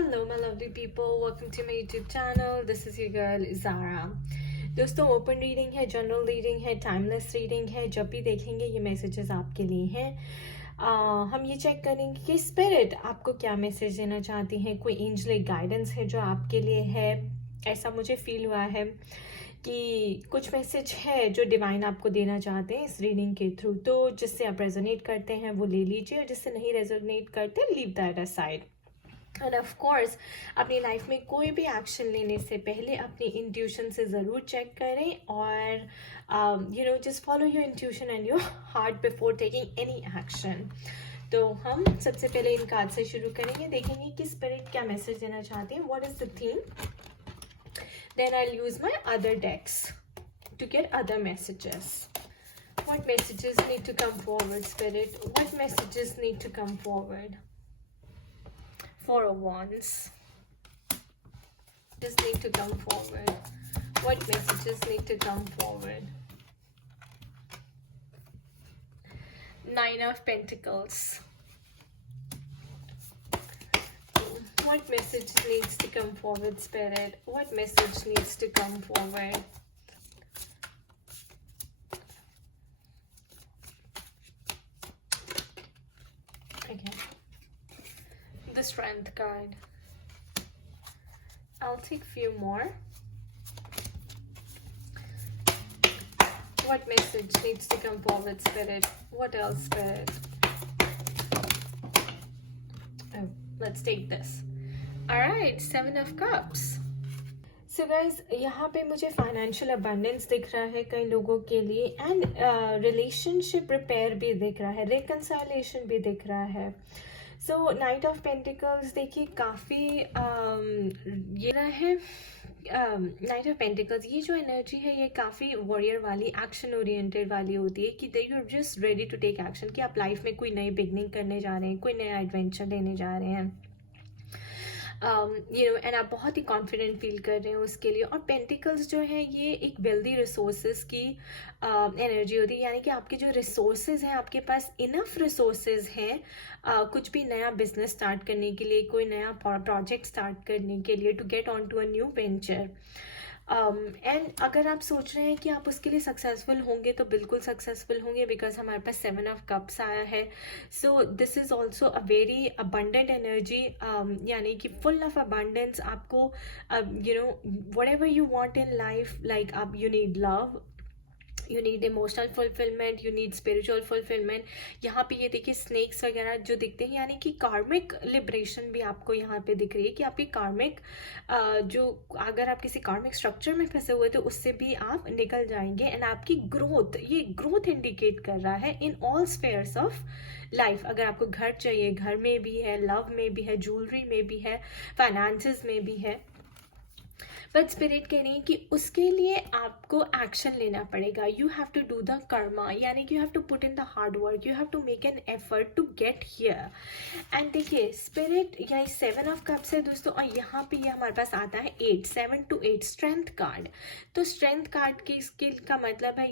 Hello my lovely people, welcome to my YouTube channel. This is your girl Zara. दोस्तों open reading है, general reading है, timeless reading है. जब भी देखेंगे ये मैसेजेस आपके लिए हैं. हम ये चेक करेंगे कि स्पिरिट आपको क्या मैसेज देना चाहती हैं. कोई एंजलिक गाइडेंस है जो आपके लिए है. ऐसा मुझे फील हुआ है कि कुछ मैसेज है जो डिवाइन आपको देना चाहते हैं इस रीडिंग के थ्रू. तो जिससे आप रेजोनेट करते हैं वो ले लीजिए, और जिससे नहीं रेजोनेट करते leave that aside. End of course अपनी लाइफ में कोई भी एक्शन लेने से पहले अपनी इंट्यूशन से ज़रूर चेक करें, और just follow your intuition and your heart before taking any action. तो हम सबसे पहले इन कार्ड से शुरू करेंगे, देखेंगे कि स्पिरिट क्या मैसेज देना चाहते हैं. What is the theme. Then I use my other decks to get other messages. What messages need to come forward, Spirit? What messages need to come forward? Four of Wands. Just need to come forward. What messages need to come forward? Nine of Pentacles. What message needs to come forward, Spirit? What message needs to come forward? Okay. The Strength card. I'll take few more. What message needs to come forward, Spirit? What else, Spirit? Oh, let's take this. Alright, Seven of Cups. So guys, यहाँ पे मुझे financial abundance दिख रहा है कई लोगों के लिए, एंड रिलेशनशिप रिपेयर भी दिख रहा है, रिकंसाइलेशन भी दिख रहा है. सो नाइट ऑफ पेंटिकल्स देखिए काफ़ी ये रहा है. नाइट ऑफ पेंटिकल्स ये जो एनर्जी है ये काफ़ी वॉरियर वाली, एक्शन ओरिएंटेड वाली होती है कि they you are just ready to take action, कि आप लाइफ में कोई नई बिगनिंग करने जा रहे हैं, कोई नया एडवेंचर लेने जा रहे हैं. एंड आप बहुत ही कॉन्फिडेंट फील कर रहे हैं उसके लिए. और पेंटिकल्स जो है ये एक वेल्दी रिसोर्सेज की एनर्जी होती है, यानी कि आपके जो रिसोर्सेज हैं, आपके पास इनफ रिसोर्सेज हैं कुछ भी नया बिजनेस स्टार्ट करने के लिए, कोई नया प्रोजेक्ट स्टार्ट करने के लिए, to get on to a new venture. And अगर आप सोच रहे हैं कि आप उसके लिए सक्सेसफुल होंगे तो बिल्कुल सक्सेसफुल होंगे, बिकॉज हमारे पास सेवन ऑफ कप्स आया है. So this is also a very abundant energy, यानी कि फुल ऑफ अबंडेंस. आपको whatever you want in life, like आप you need love, you need emotional fulfilment, you need spiritual fulfilment. यहाँ पे ये देखिए स्नेक्स वगैरह जो दिखते हैं, यानी कि कार्मिक लिबरेशन भी आपको यहाँ पे दिख रही है, कि आपकी कार्मिक जो अगर आप किसी कार्मिक स्ट्रक्चर में फंसे हुए तो उससे भी आप निकल जाएंगे. एंड आपकी ग्रोथ, ये ग्रोथ इंडिकेट कर रहा है in all spheres of life. अगर आपको घर चाहिए, घर में भी है, लव में भी है, ज्वेलरी में भी है, फाइनेंसेस में भी है. बट स्पिरिट कह रही है कि उसके लिए आपको एक्शन लेना पड़ेगा. You have to do the karma, यानी कि you have to put in the hard work, you have to make an effort to get here. And देखिए स्पिरिट यहाँ सेवन ऑफ कप्स है दोस्तों, और यहाँ पे ये हमारे पास आता है 8, 7 to 8 स्ट्रेंथ कार्ड. तो स्ट्रेंथ कार्ड की स्किल का मतलब है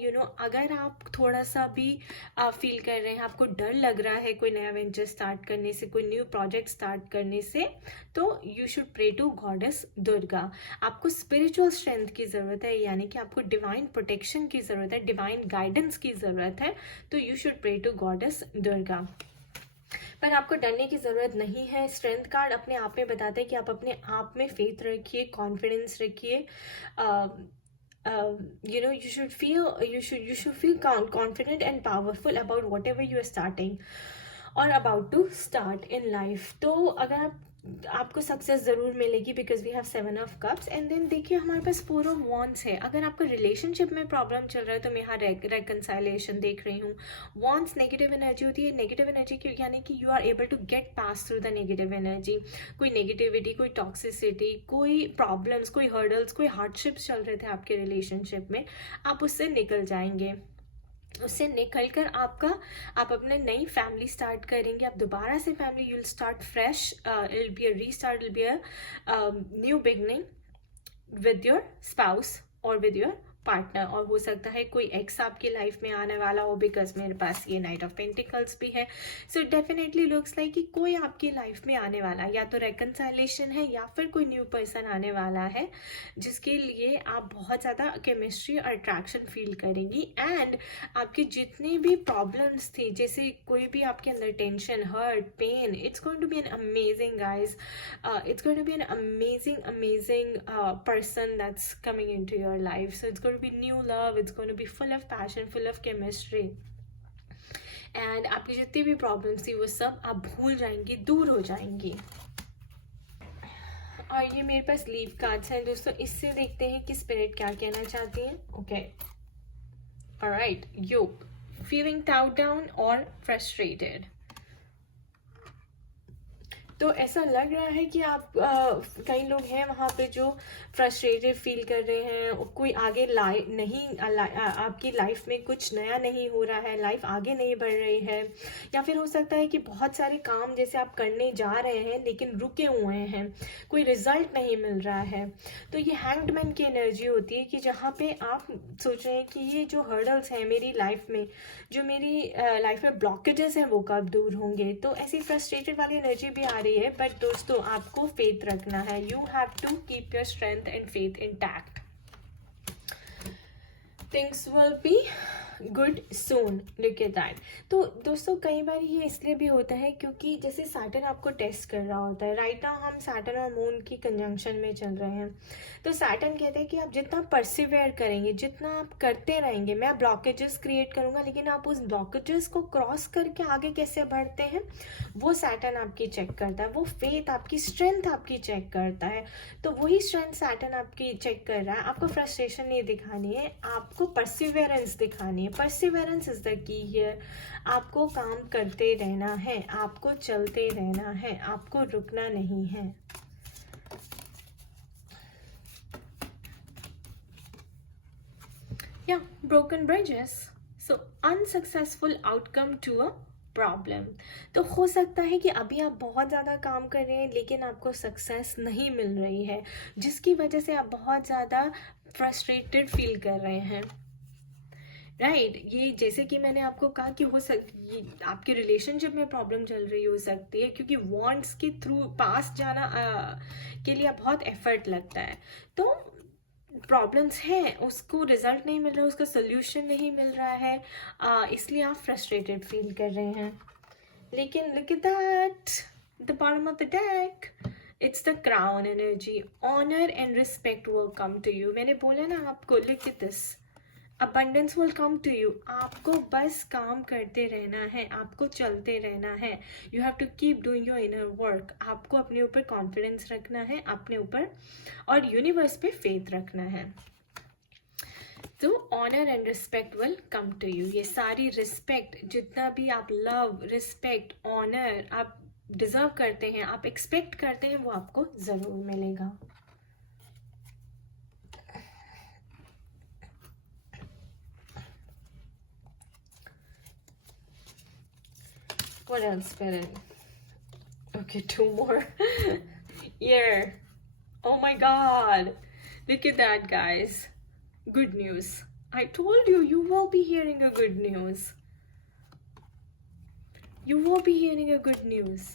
अगर आप थोड़ा सा भी फील कर रहे हैं, आपको डर लग रहा है कोई नया वेंचर स्टार्ट करने से, कोई न्यू प्रोजेक्ट स्टार्ट करने से, तो you should pray to goddess Durga. आपको स्पिरिचुअल स्ट्रेंथ की ज़रूरत है, यानी कि आपको डिवाइन प्रोटेक्शन की ज़रूरत है, डिवाइन गाइडेंस की ज़रूरत है. तो you should pray to goddess Durga. पर आपको डरने की ज़रूरत नहीं है. स्ट्रेंथ कार्ड अपने आप में बताता है कि आप अपने आप में फेथ रखिए, कॉन्फिडेंस रखिए. you should feel confident and powerful about whatever you are starting or about to start in life. तो अगर आपको सक्सेस ज़रूर मिलेगी, because we have seven of cups. And then देखिए हमारे पास फोर ऑफ वॉन्ड्स है. अगर आपको रिलेशनशिप में प्रॉब्लम चल रहा है तो मैं यहाँ रेकंसाइलेशन देख रही हूँ. वॉन्ड्स नेगेटिव एनर्जी होती है. नेगेटिव एनर्जी की यानी कि you are able to get pass through the negative energy. कोई नेगेटिविटी, कोई टॉक्सिसिटी, कोई प्रॉब्लम्स, कोई हर्डल्स, कोई हार्डशिप्स चल रहे थे आपके रिलेशनशिप में, आप उससे निकल जाएंगे. उससे निकल कर आप अपने नई फैमिली स्टार्ट करेंगे. आप दोबारा से family, you will start fresh, it will be a restart, will be a new beginning with your spouse or with your partner, और हो सकता है कोई एक्स आपकी लाइफ में आने वाला हो, बिकॉज मेरे पास ये नाइट ऑफ पेंटिकल्स भी है। सो डेफिनेटली लुक्स लाइक कि कोई आपकी लाइफ में आने वाला है, या तो रेकन्साइलेशन है या फिर कोई न्यू पर्सन आने वाला है जिसके लिए आप बहुत ज़्यादा केमिस्ट्री और अट्रैक्शन फील करेंगी। एंड आपके जितने भी प्रॉब्लम्स थी, जैसे कोई भी आपके अंदर tension, hurt, pain, it's going to be an amazing guys, it's going to be an amazing person that's coming into your life. So it's going to be new love, it's going to be full of passion, full of chemistry, and आपकी जितनी भी problems थी वो सब आप भूल जाएंगी, दूर हो जाएंगी। और ये मेरे पास लीव कार्ड्स हैं दोस्तों, इससे देखते हैं कि स्पिरिट क्या कहना चाहती हैं। Okay, alright, you feeling taut down और फ्रस्ट्रेटेड। तो ऐसा लग रहा है कि आप कई लोग हैं वहाँ पे जो फ्रस्ट्रेटेड फील कर रहे हैं, कोई आगे आपकी लाइफ में कुछ नया नहीं हो रहा है, लाइफ आगे नहीं बढ़ रही है, या फिर हो सकता है कि बहुत सारे काम जैसे आप करने जा रहे हैं लेकिन रुके हुए हैं, कोई रिजल्ट नहीं मिल रहा है। तो ये हैंग्ड मैन की एनर्जी होती है कि जहाँ पे आप सोच रहे हैं कि ये जो हर्डल्स हैं मेरी लाइफ में, जो मेरी लाइफ में ब्लॉकेजेस हैं वो कब दूर होंगे। तो ऐसी फ्रस्ट्रेटेड वाली एनर्जी भी आ रही है। बट दोस्तों आपको फेथ रखना है, you have to keep your strength and faith intact. Things will be good soon, look at that. तो दोस्तों कई बार ये इसलिए भी होता है क्योंकि जैसे सैटर्न आपको टेस्ट कर रहा होता है। राइट नाउ हम सैटर्न और मून की कंजंक्शन में चल रहे हैं। तो सैटर्न कहते हैं कि आप जितना परसिवेयर करेंगे, जितना आप करते रहेंगे, मैं ब्लॉकेजेस क्रिएट करूंगा लेकिन आप उस ब्लॉकेजेस को क्रॉस करके आगे कैसे बढ़ते हैं वो सैटर्न आपकी चेक करता है। वो फेथ आपकी, स्ट्रेंथ आपकी चेक करता है। तो वही स्ट्रेंथ सैटर्न आपकी चेक कर रहा है। आपको फ्रस्ट्रेशन नहीं दिखानी है, आपको परसिवेरेंस दिखानी है। Perseverance is the key here. आपको काम करते रहना है, आपको चलते रहना है, आपको रुकना नहीं है। Yeah, broken bridges. So unsuccessful outcome to a problem. तो हो सकता है कि अभी आप बहुत ज़्यादा काम कर रहे हैं लेकिन आपको सक्सेस नहीं मिल रही है, जिसकी वजह से आप बहुत ज़्यादा फ्रस्ट्रेटेड फील कर रहे हैं। राइट, ये जैसे कि मैंने आपको कहा कि ये आपके रिलेशनशिप में प्रॉब्लम चल रही हो सकती है क्योंकि वॉन्ट्स के थ्रू पास जाना के लिए बहुत एफर्ट लगता है। तो प्रॉब्लम्स हैं, उसको रिजल्ट नहीं मिल रहा, उसका सोल्यूशन नहीं मिल रहा है, इसलिए आप फ्रस्ट्रेटेड फील कर रहे हैं। लेकिन look at that, the bottom of the deck, it's the crown energy. Honour and respect will come to you. मैंने बोला ना आपको, look at this, abundance will come to you। आपको बस काम करते रहना है, आपको चलते रहना है। you have to keep doing your inner work। आपको अपने ऊपर कॉन्फिडेंस रखना है, अपने ऊपर और यूनिवर्स पे फेथ रखना है। तो honour and respect will come to you. ये सारी रिस्पेक्ट, जितना भी आप लव, रिस्पेक्ट, ऑनर आप डिजर्व करते हैं, आप एक्सपेक्ट करते हैं, वो आपको जरूर मिलेगा। What else, Spirit? Okay, 2 more. Here. Oh my God. Look at that, guys. Good news. I told you, you will be hearing a good news. You will be hearing a good news.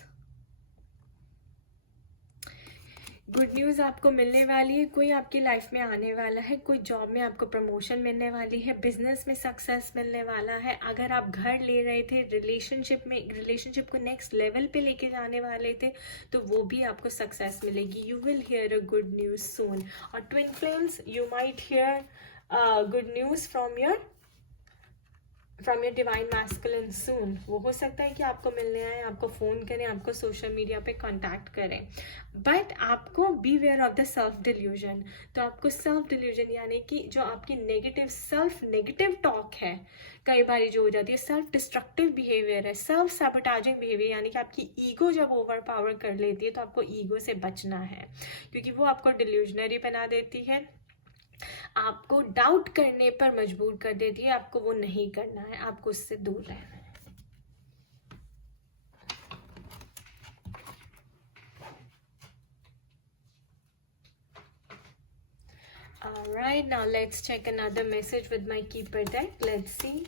Good news आपको मिलने वाली है। कोई आपकी life में आने वाला है, कोई जॉब में आपको प्रमोशन मिलने वाली है, बिजनेस में सक्सेस मिलने वाला है। अगर आप घर ले रहे थे, रिलेशनशिप को नेक्स्ट लेवल पे लेके जाने वाले थे, तो वो भी आपको सक्सेस मिलेगी। You will hear a good news soon. और twin flames, you might hear good news from your divine masculine soon. वो हो सकता है कि आपको मिलने आए, आपको फ़ोन करें, आपको सोशल मीडिया पे कांटेक्ट करें। बट आपको be aware of the self delusion. तो आपको सेल्फ डिल्यूजन यानी कि जो आपकी नेगेटिव टॉक है, कई बार जो हो जाती है सेल्फ डिस्ट्रक्टिव बिहेवियर है, सेल्फ सैबोटाजिंग बिहेवियर, यानी कि आपकी ईगो जब ओवर पावर कर लेती है तो आपको ईगो से बचना है, क्योंकि वो आपको डिल्यूजनरी बना देती है, आपको डाउट करने पर मजबूर कर देती है। आपको वो नहीं करना है, आपको उससे दूर रहना है। Alright, now let's check another message with my keeper deck. Let's see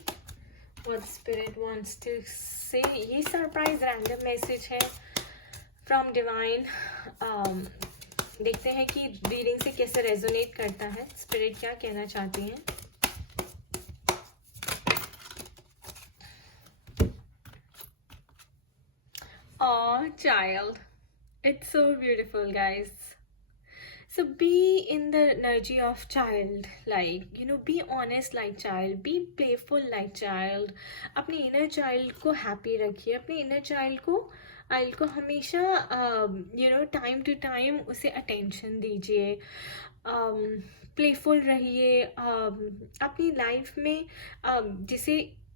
what spirit wants to say. ये सरप्राइज रैंडम मैसेज है फ्रॉम डिवाइन. देखते हैं कि रीडिंग से कैसे रेजोनेट करता है, स्पिरिट क्या कहना चाहती हैं. Oh, child, it's so beautiful, guys. So be in the energy of child, like, you know, be honest like child, be playful like child. अपने inner child को happy रखिए, अपने inner child को हमेशा you know, time to time उसे attention दीजिए, playful रहिए. अपनी life में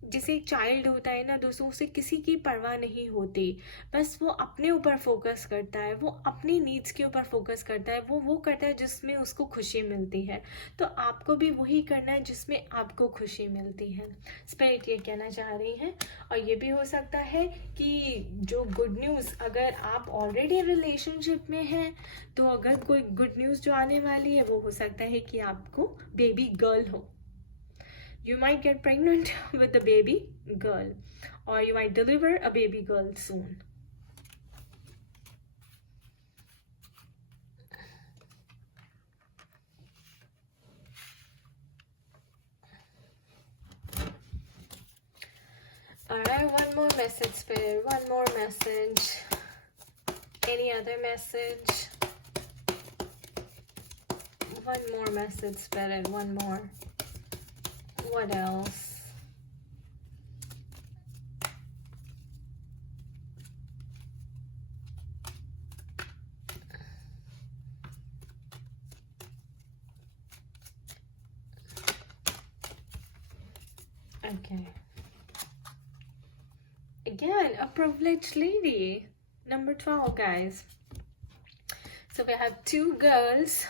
जिसे एक चाइल्ड होता है ना दोस्तों, उसे किसी की परवाह नहीं होती, बस वो अपने ऊपर फोकस करता है, वो अपनी नीड्स के ऊपर फोकस करता है, वो करता है जिसमें उसको खुशी मिलती है. तो आपको भी वही करना है जिसमें आपको खुशी मिलती है. स्पिरिट ये कहना चाह रही है. और ये भी हो सकता है कि जो गुड न्यूज़, अगर आप ऑलरेडी रिलेशनशिप में हैं तो अगर कोई गुड न्यूज़ जो आने वाली है वो हो सकता है कि आपको बेबी गर्ल हो. You might get pregnant with a baby girl, or you might deliver a baby girl soon. Alright, one more message, Spirit. One more message. Any other message? One more message, Spirit. One more. What else? Okay. Again, a privileged lady. Number 12, guys. So we have two girls.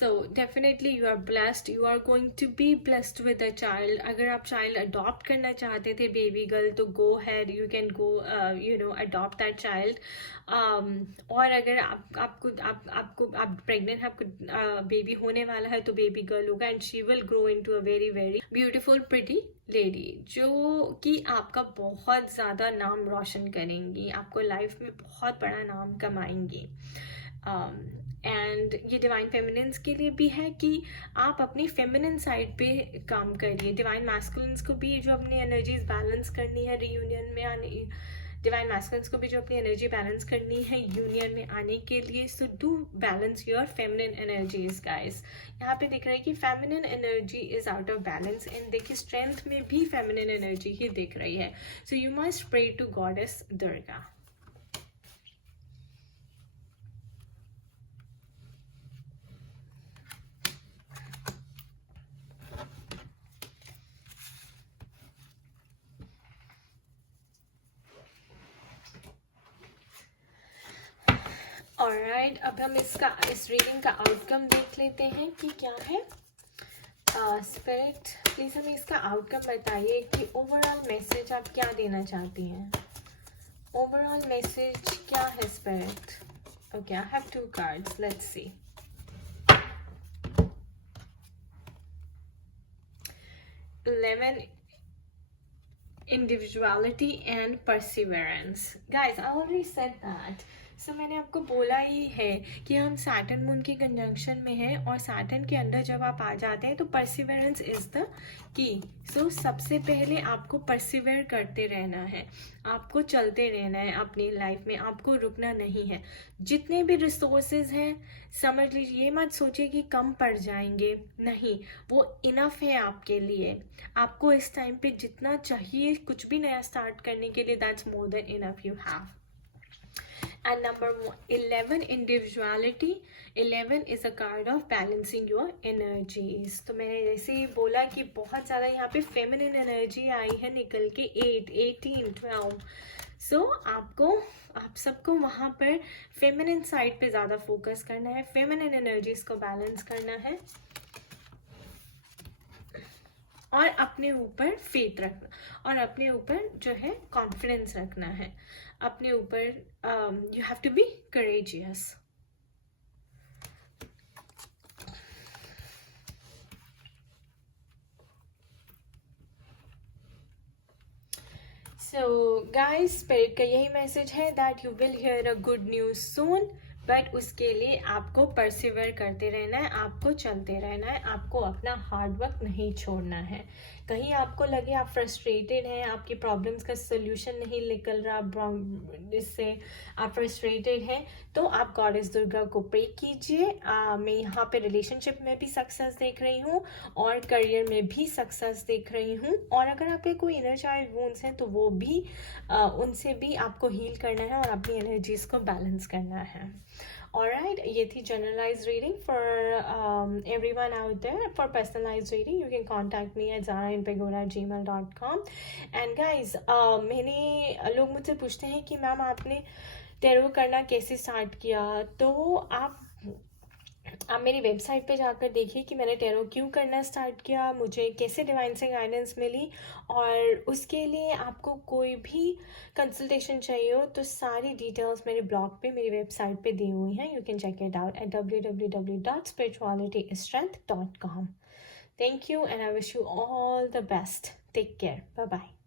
So definitely you are blessed. You are going to be blessed with a child. अगर आप child adopt करना चाहते थे baby girl, तो go ahead. You can go, you know, adopt that child. और अगर आप pregnant, आपको baby होने वाला है तो baby girl होगा, and she will grow into a very very beautiful pretty lady, जो कि आपका बहुत ज़्यादा नाम रोशन करेंगी, आपको लाइफ में बहुत बड़ा नाम कमाएंगी. एंड ये डिवाइन फेमिनिन्स के लिए भी है कि आप अपनी फेमिनिन साइड पे काम करिए. डिवाइन मैस्कुलिन्स को भी जो अपनी एनर्जीज बैलेंस करनी है रीयूनियन में आने, डिवाइन मैस्कुलिन्स को भी जो अपनी एनर्जी बैलेंस करनी है यूनियन में आने के लिए, so do balance your feminine energies guys. यहाँ पे दिख रहा है कि feminine energy is out of balance, and देखिए स्ट्रेंथ में भी फेमिनिन एनर्जी ही दिख रही है. So you must pray to goddess Durga. Alright, अब हम इस रीडिंग का आउटकम देख लेते हैं कि क्या है. स्पिरिट प्लीज हमें इसका आउटकम बताइए कि ओवरऑल मैसेज आप क्या देना चाहती हैं. ओवरऑल मैसेज क्या है spirit. Okay, I have 2 cards. Let's see. 11 individuality and perseverance. Guys, I already said that. सो मैंने आपको बोला ही है कि हम सैटर्न मून की कंजंक्शन में हैं, और सैटर्न के अंदर जब आप आ जाते हैं तो परसिवरेंस इज द की. सो सबसे पहले आपको परसिवेयर करते रहना है, आपको चलते रहना है अपनी लाइफ में, आपको रुकना नहीं है. जितने भी रिसोर्सेज हैं समझ लीजिए, ये मत सोचिए कि कम पड़ जाएंगे, नहीं, वो इनफ है आपके लिए. आपको इस टाइम पे जितना चाहिए कुछ भी नया स्टार्ट करने के लिए, that's more than enough you have. And number 11, individuality. 11 is a card of balancing your energies. तो मैंने जैसे ही बोला कि बहुत ज़्यादा यहाँ पे फेमिनिन एनर्जी आई है निकल के. 8, 18, 12. सो आप सबको वहाँ पर फेमिनिन साइड पे ज़्यादा फोकस करना है, फेमिनिन एनर्जीज को बैलेंस करना है, और अपने ऊपर फेथ रखना, और अपने ऊपर जो है कॉन्फिडेंस रखना है. अपने ऊपर you have to be courageous. So guys, spirit का यही मैसेज है that you will hear a good news soon, but उसके लिए आपको परसिवर करते रहना है, आपको चलते रहना है, आपको अपना हार्ड वर्क नहीं छोड़ना है। कहीं आपको लगे आप फ्रस्ट्रेटेड हैं, आपकी प्रॉब्लम्स का सोल्यूशन नहीं निकल रहा, इससे आप फ्रस्ट्रेटेड हैं, तो आप गॉडेस दुर्गा को प्रे कीजिए। मैं यहाँ पे रिलेशनशिप में भी सक्सेस देख रही हूँ और करियर में भी सक्सेस देख रही हूँ। और अगर आपके कोई इनर चाइल्ड वुंड्स हैं तो वो भी उनसे भी आपको हील करना है और अपनी एनर्जीज को बैलेंस करना है। Alright, ये थी generalized reading for everyone out there. For personalized reading, you can contact me at zarainpagoda@gmail.com. And guys, मैंने लोग मुझसे पूछते हैं कि मैम आपने टेरो करना कैसे स्टार्ट किया, तो आप मेरी वेबसाइट पे जाकर देखिए कि मैंने टेरो क्यों करना स्टार्ट किया, मुझे कैसे डिवाइन से गाइडेंस मिली, और उसके लिए आपको कोई भी कंसल्टेशन चाहिए हो तो सारी डिटेल्स मेरे ब्लॉग पे, मेरी वेबसाइट पे दी हुई हैं। You can check it out at www.spiritualitystrength.com. Thank you and I wish you all the best. Take care. Bye bye.